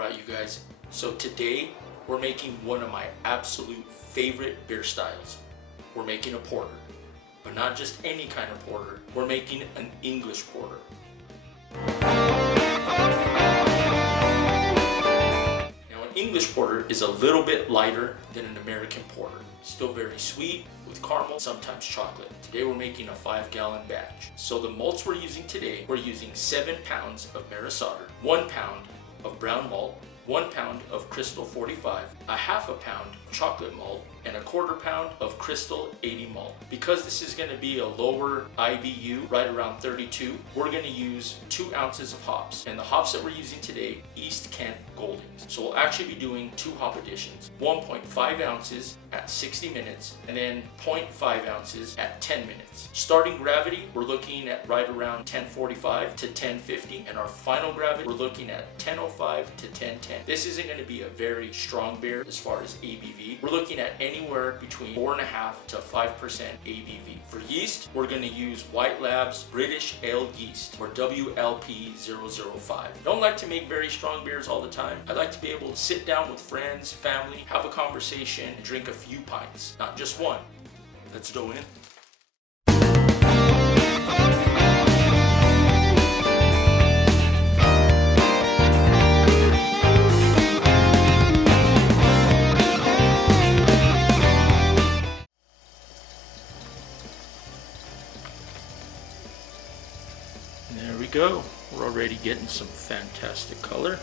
Alright you guys, so today we're making one of my absolute favorite beer styles. We're making a porter, but not just any kind of porter. We're making an English porter. Now an English porter is a little bit lighter than an American porter. Still very sweet with caramel, sometimes chocolate. Today we're making a 5-gallon batch. So the malts we're using today, we're using 7 pounds of Maris Otter, 1 pound of Brown Malt, 1 pound of Crystal 45, a half a pound of Chocolate Malt, and a 1/4 pound of Crystal 80 Malt. Because this is going to be a lower IBU, right around 32, we're going to use 2 ounces of hops. And the hops that we're using today, East Kent Goldings. So we'll actually be doing 2 hop additions, 1.5 ounces at 60 minutes, and then 0.5 ounces at 10 minutes. Starting gravity, we're looking at right around 1045 to 1050, and our final gravity, we're looking at 1005 to 1010. This isn't going to be a very strong beer as far as ABV. We're looking at anywhere between 4.5 to 5% ABV. For yeast, we're going to use White Labs British Ale Yeast, or WLP005. Don't like to make very strong beers all the time. I like to be able to sit down with friends, family, have a conversation, and drink a few pints, not just one. Let's go in. There we go. We're already getting some fantastic color.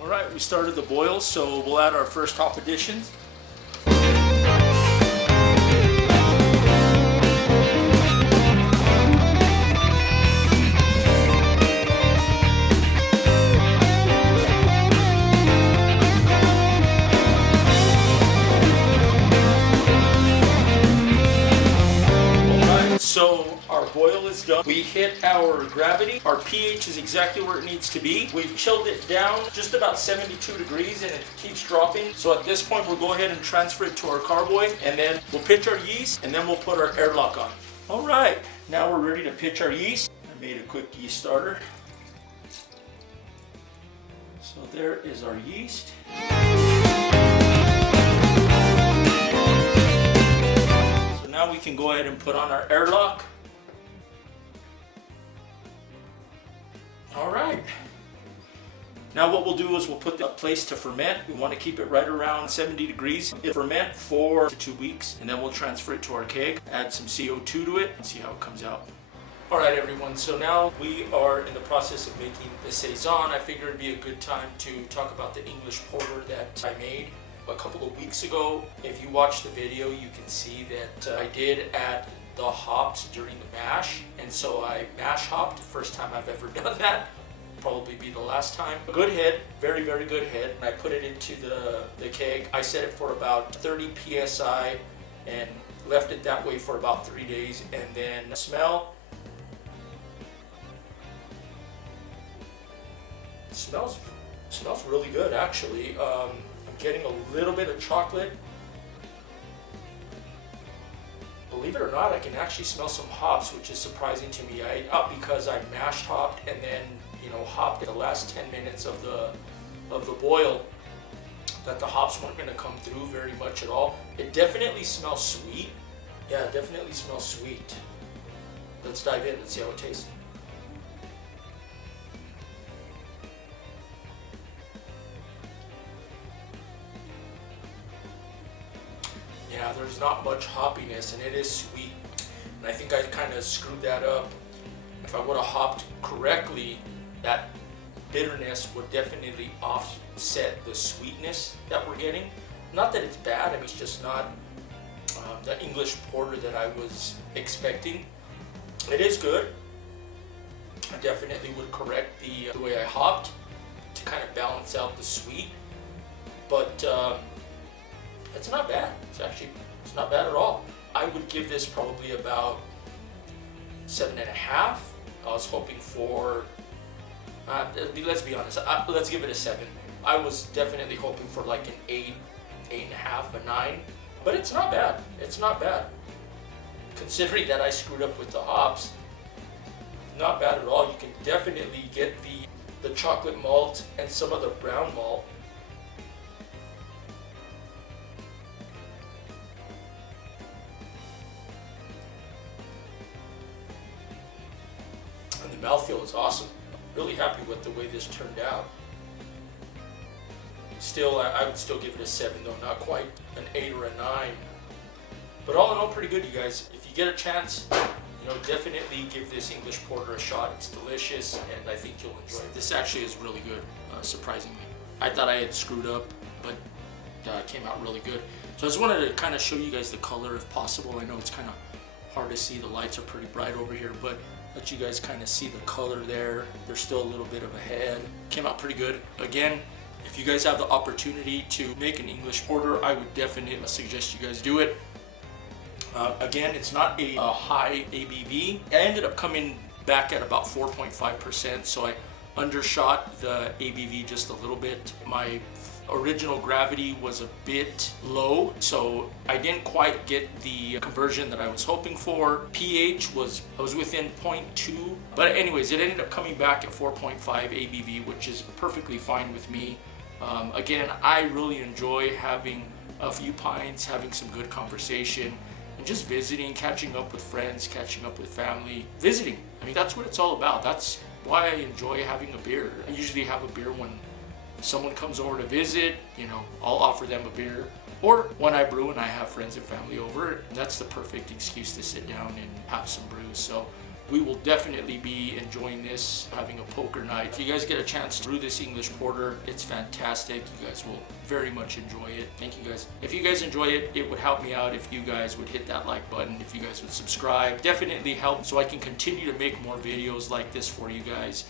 Alright, we started the boil, so we'll add our first hop additions. So our boil is done. We hit our gravity. Our pH is exactly where it needs to be. We've chilled it down just about 72 degrees and it keeps dropping. So at this point, we'll go ahead and transfer it to our carboy, and then we'll pitch our yeast, and then we'll put our airlock on. All right, now we're ready to pitch our yeast. I made a quick yeast starter. So there is our yeast. Now we can go ahead and put on our airlock. All right. Now what we'll do is we'll put the place to ferment. We want to keep it right around 70 degrees. It'll ferment 4 to 2 weeks, and then we'll transfer it to our keg, add some CO2 to it, and see how it comes out. All right, everyone, so now we are in the process of making the Saison. I figured it'd be a good time to talk about the English porter that I made a couple of weeks ago. If you watch the video, you can see that I did add the hops during the mash, and so I mash hopped. First time I've ever done that, probably be the last time. Good head, very, very good head. And I put it into the keg. I set it for about 30 psi and left it that way for about 3 days. And then smell. It smells really good, actually. Getting a little bit of chocolate. Believe it or not, I can actually smell some hops, which is surprising to me. Not because I mashed hopped and then, hopped in the last 10 minutes of the boil, that the hops weren't going to come through very much at all. It definitely smells sweet. Yeah, it definitely smells sweet. Let's dive in. Let's see how it tastes. Yeah, there's not much hoppiness, and it is sweet. And I think I kind of screwed that up. If I would have hopped correctly, that bitterness would definitely offset the sweetness that we're getting. Not that it's bad, I mean, it's just not the English porter that I was expecting. It is good. I definitely would correct the way I hopped to kind of balance out the sweet. But it's not bad. It's not bad at all. I would give this probably about 7.5. I was hoping for, let's be honest, let's give it a 7. I was definitely hoping for like an 8 8.5, a 9. But it's not bad. It's not bad. Considering that I screwed up with the hops, not bad at all. You can definitely get the chocolate malt and some of the brown malt. And the mouthfeel is awesome. Really happy with the way this turned out. Still, I would still give it a 7 though, not quite an 8 or a 9. But all in all, pretty good, you guys. If you get a chance, you know, definitely give this English porter a shot. It's delicious, and I think you'll enjoy it. This actually is really good, surprisingly. I thought I had screwed up, but it came out really good. So I just wanted to kind of show you guys the color if possible. I know it's kind of hard to see. The lights are pretty bright over here, but let you guys kind of see the color there. There's still a little bit of a head. Came out pretty good. Again, if you guys have the opportunity to make an English porter, I would definitely suggest you guys do it. Again, it's not a high ABV. I ended up coming back at about 4.5%, so I undershot the ABV just a little bit. My original gravity was a bit low, so I didn't quite get the conversion that I was hoping for. pH I was within 0.2, but anyways, it ended up coming back at 4.5 ABV, which is perfectly fine with me. Again, I really enjoy having a few pints, having some good conversation, and just visiting, catching up with friends, catching up with family, visiting. I mean, that's what it's all about. That's why I enjoy having a beer. I usually have a beer when someone comes over to visit, you know, I'll offer them a beer. Or when I brew and I have friends and family over, that's the perfect excuse to sit down and have some brews. So we will definitely be enjoying this, having a poker night. If you guys get a chance to brew this English porter, it's fantastic. You guys will very much enjoy it. Thank you guys. If you guys enjoy it, it would help me out if you guys would hit that like button. If you guys would subscribe, definitely help so I can continue to make more videos like this for you guys.